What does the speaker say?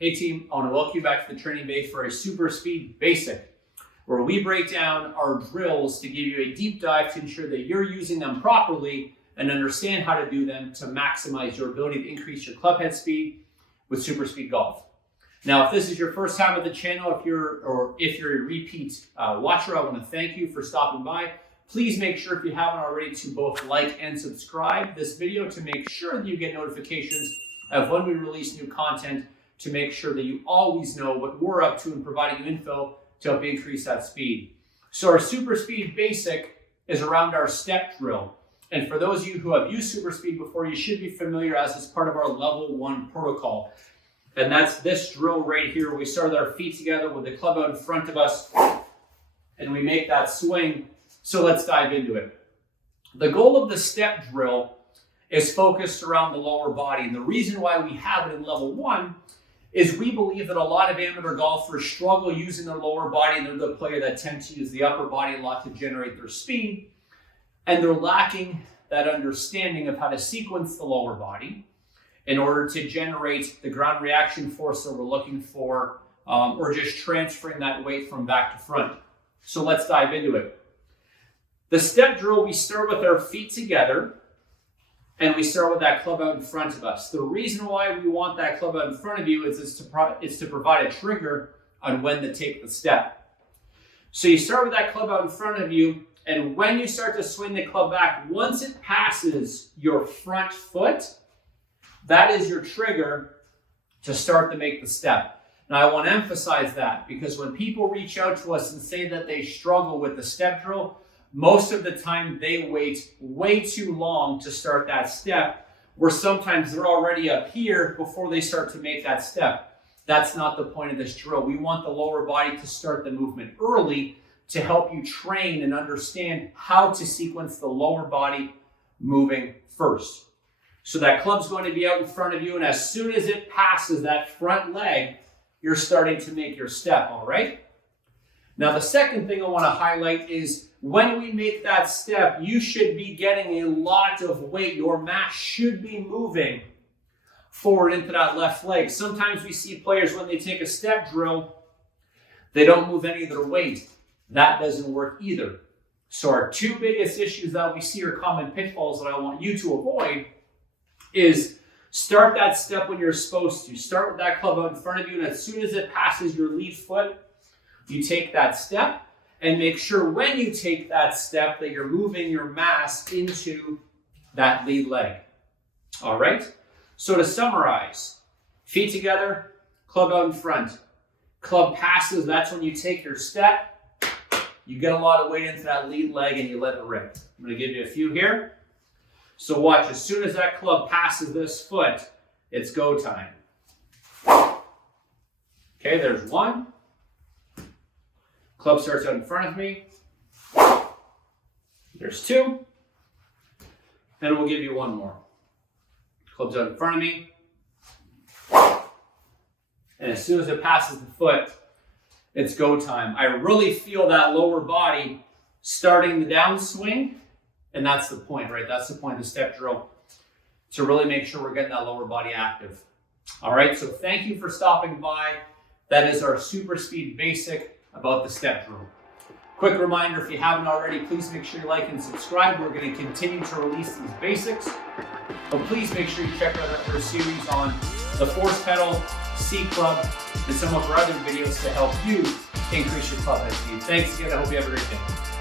Hey team, I want to welcome you back to the training bay for a SuperSpeed Basic, where we break down our drills to give you a deep dive to ensure that you're using them properly and understand how to do them to maximize your ability to increase your club head speed with SuperSpeed Golf. Now, if this is your first time at the channel, if you're a repeat watcher, I want to thank you for stopping by. Please make sure, if you haven't already, to both like and subscribe this video to make sure that you get notifications of when we release new content, to make sure that you always know what we're up to and providing you info to help increase that speed. So our SuperSpeed Basic is around our step drill. And for those of you who have used SuperSpeed before, you should be familiar as it's part of our level 1 protocol. And that's this drill right here. We start with our feet together with the club out in front of us and we make that swing. So let's dive into it. The goal of the step drill is focused around the lower body. And the reason why we have it in level 1 is we believe that a lot of amateur golfers struggle using their lower body, and they're the player that tend to use the upper body a lot to generate their speed. And they're lacking that understanding of how to sequence the lower body in order to generate the ground reaction force that we're looking for, or just transferring that weight from back to front. So let's dive into it. The step drill, we start with our feet together, and we start with that club out in front of us. The reason why we want that club out in front of you is to provide a trigger on when to take the step. So you start with that club out in front of you, and when you start to swing the club back, once it passes your front foot, that is your trigger to start to make the step. Now I want to emphasize that, because when people reach out to us and say that they struggle with the step drill, most of the time they wait way too long to start that step, where sometimes they're already up here before they start to make that step. That's not the point of this drill. We want the lower body to start the movement early to help you train and understand how to sequence the lower body moving first. So that club's going to be out in front of you, and as soon as it passes that front leg, you're starting to make your step, all right? Now, the second thing I want to highlight is when we make that step, you should be getting a lot of weight. Your mass should be moving forward into that left leg. Sometimes we see players, when they take a step drill, they don't move any of their weight. That doesn't work either. So our two biggest issues that we see, are common pitfalls that I want you to avoid, is start that step when you're supposed to. Start with that club out in front of you, and as soon as it passes your lead foot, you take that step, and make sure when you take that step that you're moving your mass into that lead leg. All right? So to summarize, feet together, club out in front. Club passes, that's when you take your step. You get a lot of weight into that lead leg and you let it rip. I'm going to give you a few here. So watch, as soon as that club passes this foot, it's go time. Okay, there's one. Club starts out in front of me. There's two. And we'll give you one more. Club's out in front of me. And as soon as it passes the foot, it's go time. I really feel that lower body starting the downswing. And that's the point, right? That's the point of the step drill, to really make sure we're getting that lower body active. All right, so thank you for stopping by. That is our SuperSpeed Basic about the step drill. Quick reminder, if you haven't already, please make sure you like and subscribe. We're going to continue to release these basics. But please make sure you check out our series on the force pedal, C club, and some of our other videos to help you increase your club head speed. Thanks again. I hope you have a great day.